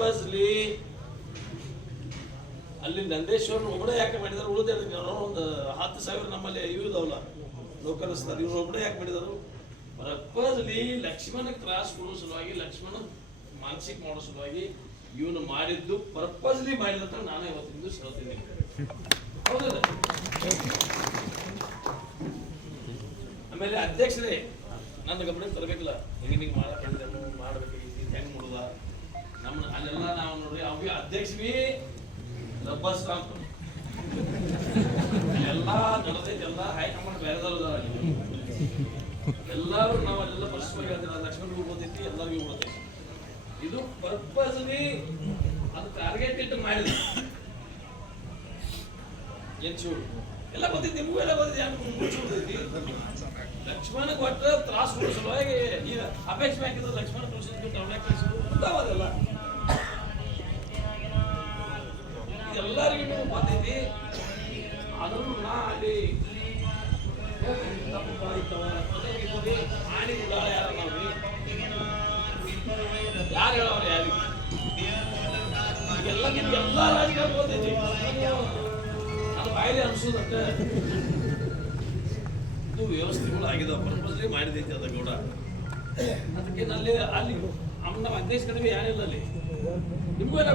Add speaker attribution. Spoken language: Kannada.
Speaker 1: ಪರ್ಪಸ್ಲಿ ಅಲ್ಲಿ ನಂದೇಶ್ವರನ ಒಬ್ಬನೇ ಯಾಕೆ ಮಾಡಿದಾರೆ ಉಳಿದ ಒಂದು ಹತ್ತು ಸಾವಿರ ನಮ್ಮಲ್ಲಿ ಇವು ಇದಾವಲ್ಲ ನೌಕರಸ್ತಾರೆ ಇವ್ರು ಒಬ್ಬನೇ ಯಾಕೆ ಮಾಡಿದರು ಪರ್ಪಸ್ಲಿ ಲಕ್ಷ್ಮಣ ಕ್ರಾಸ್ ಕೊಡೋ ಸಲುವಾಗಿ ಲಕ್ಷ್ಮಣ ಮಾನಸಿಕ ಮಾಡೋ ಸಲುವಾಗಿ ಇವನು ಮಾಡಿದ್ದು ಪರ್ಪಸ್ಲಿ ಮಾಡಿದಂತ ನಾನು ಇವತ್ತಿಂದು ಹೇಳ್ತೀನಿ. ಹೌದಲ್ಲ? ಆಮೇಲೆ ಅಧ್ಯಕ್ಷರೇ, ನನ್ನ ಗಮನಕ್ಕೆ ತರಬೇಕಿಲ್ಲ? ಹಿಂಗೆ ಹಿಂಗೆ ಮಾಡ್ಬೇಕು? ಅವ್ರಿಗೆ ಅಧ್ಯಕ್ಷ ಬಿ ರಬ್ಬರ್ ಸ್ಟಾಂಪ್. ಎಲ್ಲ ನಡೆದೈತೆ ಎಲ್ಲ ಹೈಕಮಾಂಡ್ ಬೇರೆದವ್ರು. ಎಲ್ಲರೂ ನಾವು ಅಲ್ಲೆಲ್ಲ ಪರಸ್ಪರ ಲಕ್ಷ್ಮಣ್ ಗೊತ್ತೈತಿ ಎಲ್ಲರಿಗೂ ಗೊತ್ತೈತಿ ಇದು ಪರ್ಪಸ್ಲಿ ಅದು ಟಾರ್ಗೆಟ್ ಇಟ್ಟು ಮಾಡಿದ ಏನ್ ಚೂರು? ಎಲ್ಲ ಗೊತ್ತೈತಿ ನಿಮಗೂ ಎಲ್ಲ ಗೊತ್ತೈತಿ ಲಕ್ಷ್ಮಣ ಕೊಟ್ಟ ಲಕ್ಷ್ಮಣಗೆ ಒಟ್ಟ ತ್ರಾಸ ಕೊಡೋ ಸಲುವಾಗಿ ಈಗ ಅಪೇಕ್ಷೆ ಹಾಕಿದ್ರೆ ಲಕ್ಷ್ಮಣ ಕಳಿಸಿದ್ದು ಟೌನ್ಯಾಗ ಕಳಿಸಿದ್ದು ಮುಂದಾವದಲ್ಲ ಎಲ್ಲರಿಗೂ ಗೊತ್ತೈತಿ ಅದನ್ನು ನಾ ಅಲ್ಲಿ ತಪ್ಪು ಮಾಡಿದ್ದವ, ಯಾರು? ನಾವು ಯಾರು ಹೇಳೋರು ಎಲ್ಲ ಎಲ್ಲ ನನ್ನ ಬಾಯಲ್ಲಿ ಅನ್ಸೋದಕ್ಕ ಇದು ವ್ಯವಸ್ಥೆಗಳು ಆಗಿದೆ ಮಾಡಿದೈತಿ ಅದ ಗೌಡ ಅದಕ್ಕೆ ನಲ್ಲಿ ಅಲ್ಲಿ ನಮ್ಮ ಅಧ್ಯಕ್ಷ ಕಡಿಮೆ ಯಾರಿಲ್ಲ ಅಲ್ಲಿ. ನಿಮಗೂ ಎಲ್ಲ